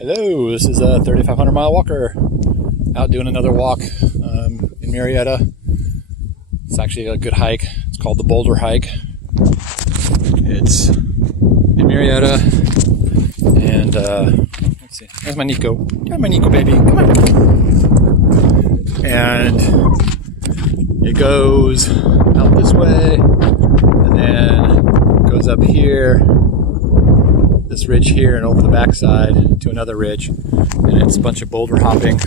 Hello, this is a 3,500 mile walker out doing another walk in Murrieta. It's actually a good hike. It's called the Boulder Hike. It's in Murrieta, and let's see. There's my Nico. There's my Nico baby. Come on. And it goes out this way, and then goes up here. This ridge here and over the backside to another ridge, and it's a bunch of boulder hopping.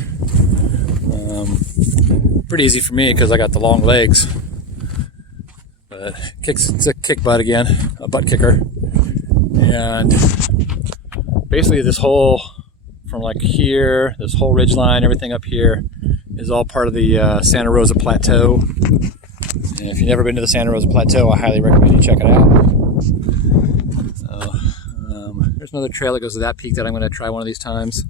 Pretty easy for me because I got the long legs, but it's a kick butt again, a butt kicker. And basically this whole, from like here, this whole ridge line, everything up here is all part of the Santa Rosa Plateau. And if you've never been to the Santa Rosa Plateau, I highly recommend you check it out. There's another trail that goes to that peak that I'm going to try one of these times.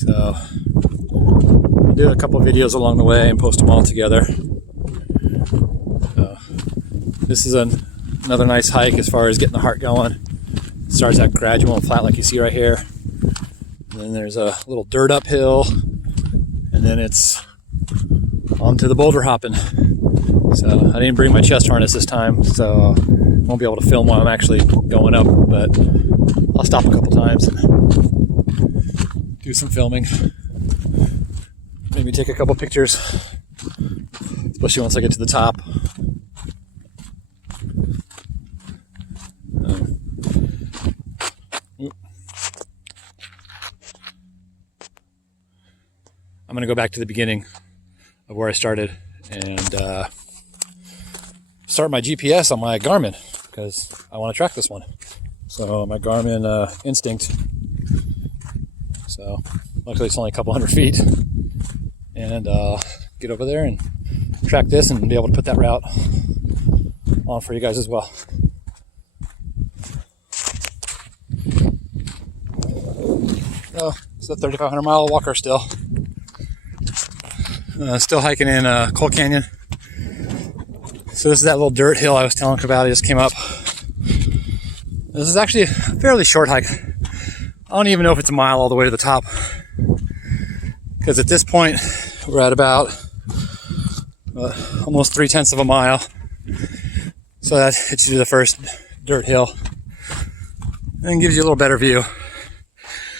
So I'll do a couple videos along the way and post them all together. So this is another nice hike as far as getting the heart going. It starts out gradual and flat like you see right here. And then there's a little dirt uphill, and then it's onto the boulder hopping. So I didn't bring my chest harness this time, so I won't be able to film while I'm actually going up, but I'll stop a couple times and do some filming. Maybe take a couple pictures, especially once I get to the top. I'm going to go back to the beginning of where I started and start my GPS on my Garmin because I want to track this one. So my Garmin Instinct. So luckily it's only a couple hundred feet, and get over there and track this and be able to put that route on for you guys as well. So it's a 3,500 mile walker still. Still hiking in Coal Canyon. So this is that little dirt hill I was telling you about. I just came up. This is actually a fairly short hike. I don't even know if it's a mile all the way to the top, because at this point we're at about almost 3/10 of a mile. So that hits you to the first dirt hill and gives you a little better view.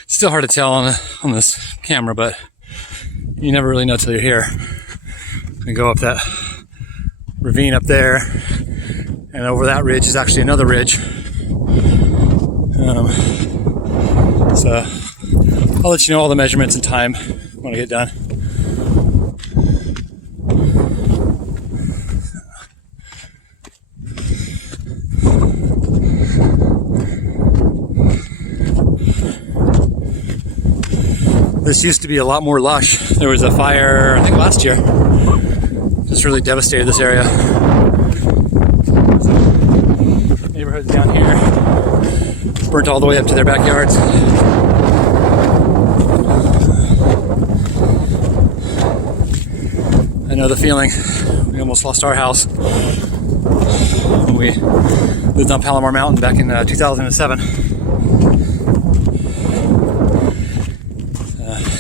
It's still hard to tell on this camera, but you never really know till you're here. We go up that ravine up there, and over that ridge is actually another ridge. So I'll let you know all the measurements and time when I get done. This used to be a lot more lush. There was a fire, I think last year, just really devastated this area. Neighborhoods down here burnt all the way up to their backyards. I know the feeling. We almost lost our house when we lived on Palomar Mountain back in 2007.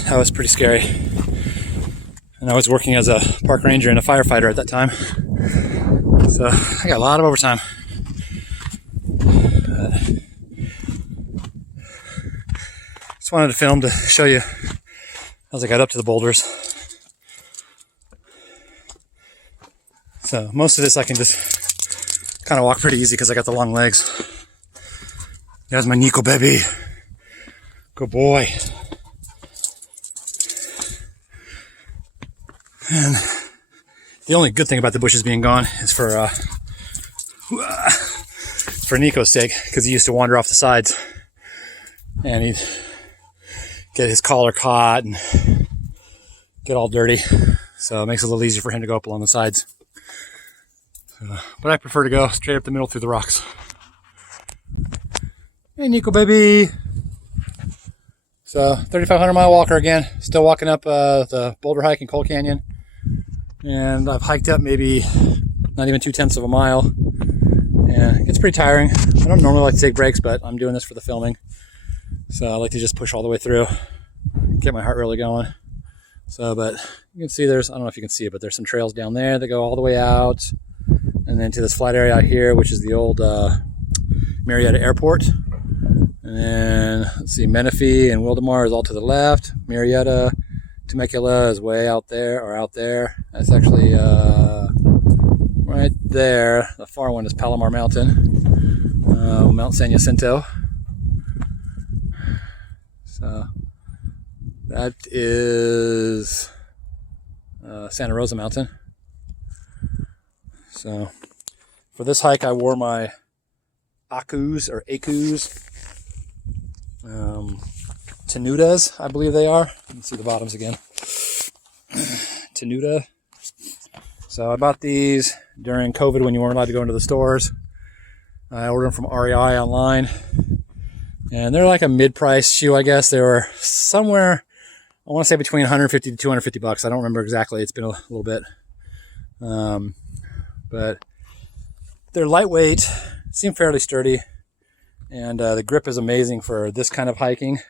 That was pretty scary. And I was working as a park ranger and a firefighter at that time. So I got a lot of overtime. Just wanted to film to show you as I got up to the boulders. So most of this I can just kind of walk pretty easy because I got the long legs. There's my Nico baby. Good boy. And the only good thing about the bushes being gone is for Nico's sake, because he used to wander off the sides and he'd get his collar caught and get all dirty. So it makes it a little easier for him to go up along the sides. But I prefer to go straight up the middle through the rocks. Hey, Nico baby. So 3,500 mile walker again. Still walking up the Boulder Hike in Coal Canyon. And I've hiked up maybe not even 2/10 of a mile. And it gets pretty tiring. I don't normally like to take breaks, but I'm doing this for the filming. So I like to just push all the way through, get my heart really going. So, but you can see I don't know if you can see it, but there's some trails down there that go all the way out, and then to this flat area out here, which is the old Murrieta Airport. And then, let's see, Menifee and Wildemar is all to the left. Murrieta, Temecula is way out there, or out there. That's actually right there. The far one is Palomar Mountain, Mount San Jacinto. So that is Santa Rosa Mountain. So for this hike, I wore my Acus, Tenutas, I believe they are. You can see the bottoms again. Tenuta. So I bought these during COVID when you weren't allowed to go into the stores. I ordered them from REI online. And they're like a mid-price shoe, I guess. They were somewhere, I want to say between 150 to 250 bucks. I don't remember exactly. It's been a little bit. But they're lightweight, seem fairly sturdy, and the grip is amazing for this kind of hiking.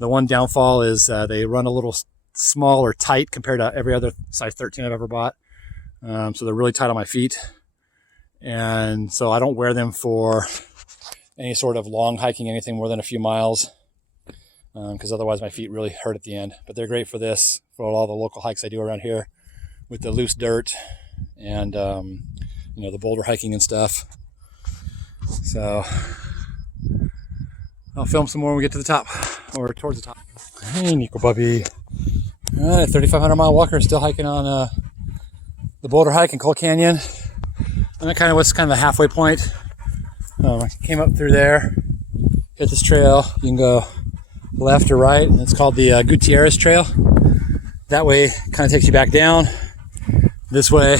The one downfall is they run a little small or tight compared to every other size 13 I've ever bought. So they're really tight on my feet. And so I don't wear them for any sort of long hiking, anything more than a few miles, because otherwise my feet really hurt at the end. But they're great for this, for all the local hikes I do around here with the loose dirt and the boulder hiking and stuff. So I'll film some more when we get to the top, or towards the top. Hey, Nico Bubby. All right, 3,500 mile walker, still hiking on the Boulder Hike in Coal Canyon. I'm at kind of what's kind of the halfway point. I came up through there, hit this trail. You can go left or right, and it's called the Gutierrez Trail. That way kind of takes you back down. This way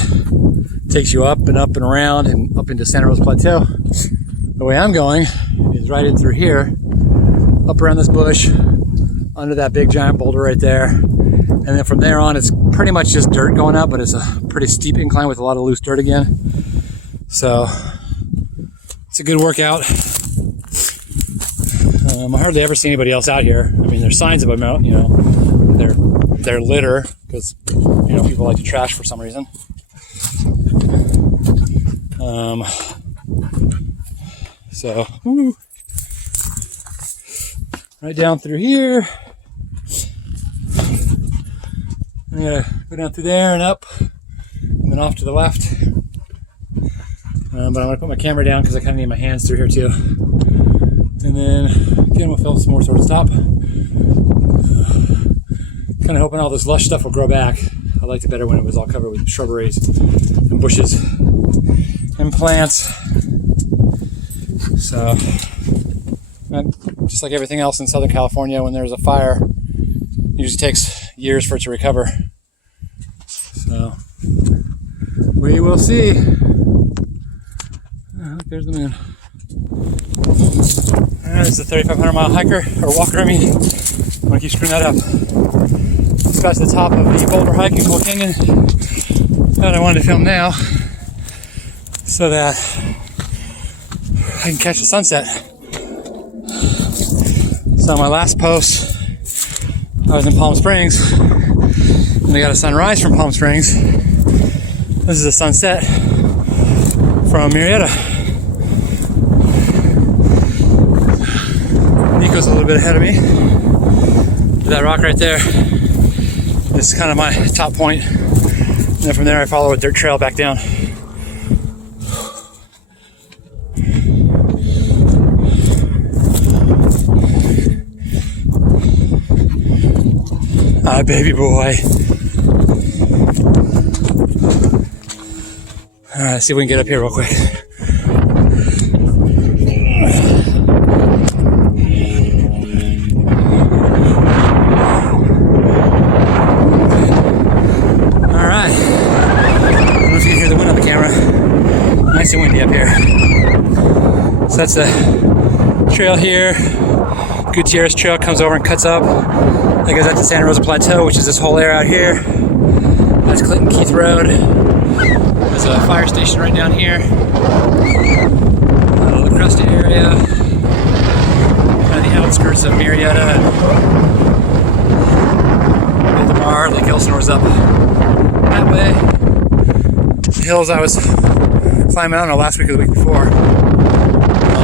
takes you up and around and up into Santa Rosa Plateau. The way I'm going is right in through here, up around this bush, under that big giant boulder right there. And then from there on, it's pretty much just dirt going up, but it's a pretty steep incline with a lot of loose dirt again. So it's a good workout. I hardly ever see anybody else out here. I mean, there's signs of them out, they're litter, because, people like to trash for some reason. So, right down through here. I'm gonna go down through there and up, and then off to the left. But I'm gonna put my camera down because I kind of need my hands through here too. And then again, we'll film some more towards the top. Kind of hoping all this lush stuff will grow back. I liked it better when it was all covered with shrubberies and bushes and plants. So, just like everything else in Southern California, when there's a fire, it usually takes years for it to recover. So, we will see. Oh, there's the moon. Alright, it's a 3,500 mile hiker, or walker, I mean. I'm gonna keep screwing that up. Just got to the top of the Boulder Hike in Coal Canyon. That I wanted to film now, so that I can catch the sunset. So my last post, I was in Palm Springs, and I got a sunrise from Palm Springs. This is a sunset from Murrieta. Nico's a little bit ahead of me. That rock right there, this is kind of my top point. And then from there I follow a dirt trail back down. Hi, baby boy. All right, let's see if we can get up here real quick. All right. I don't know if you can hear the wind on the camera. Nice and windy up here. So that's the trail here. Gutierrez Trail comes over and cuts up. That goes out to Santa Rosa Plateau, which is this whole area out here. That's Clinton Keith Road. There's a fire station right down here. The Cresta area. Kind of the outskirts of Murrieta and Boulder, Lake Elsinore's up that way. The hills I was climbing, I don't know, last week or the week before.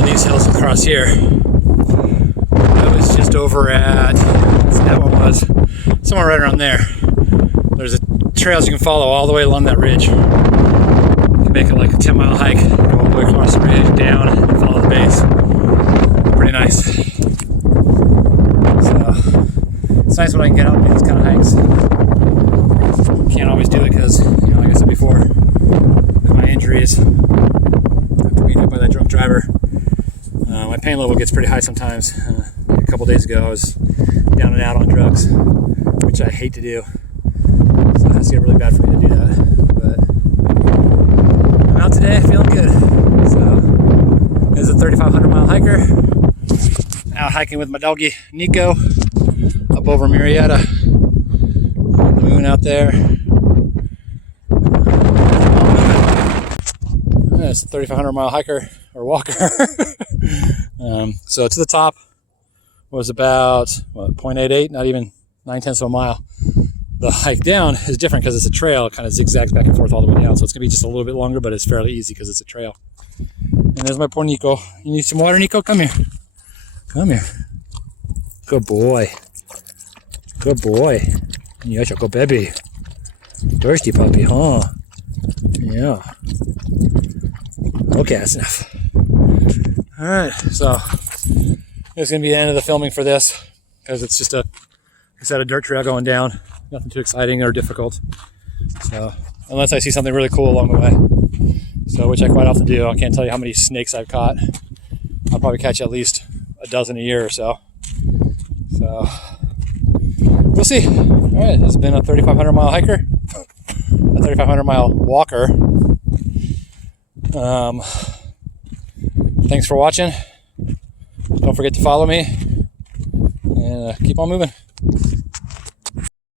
These hills across here. I was just over at, that one was somewhere right around there. There's trails you can follow all the way along that ridge. You can make it like a 10-mile hike, go all the way across the ridge, down, and follow the base. Pretty nice. So it's nice when I can get out and do these kind of hikes. Can't always do it because, like I said before, with my injuries, after being hit by that drunk driver, my pain level gets pretty high sometimes. Like a couple days ago, I was down and out on drugs, which I hate to do. So it has to get really bad for me to do that. But I'm out today, feeling good. So this is a 3,500-mile hiker. Out hiking with my doggy Nico up over Murrieta. The moon out there. Yeah, it's a 3,500-mile hiker or walker. So to the top was about 0.88, not even 9/10 of a mile. The hike down is different because it's a trail. It kind of zigzags back and forth all the way down, so it's gonna be just a little bit longer, but it's fairly easy because it's a trail. And there's my poor Nico. You need some water, Nico? Come here. Come here. Good boy. Good boy. Yes, your good baby. Thirsty puppy, huh? Yeah. Okay, that's enough. Alright, so it's going to be the end of the filming for this because it's just a dirt trail going down. Nothing too exciting or difficult. So, unless I see something really cool along the way. So, which I quite often do. I can't tell you how many snakes I've caught. I'll probably catch at least a dozen a year or so. So, we'll see. Alright, this has been a 3,500-mile hiker. A 3,500-mile walker. Thanks for watching. Don't forget to follow me. And keep on moving.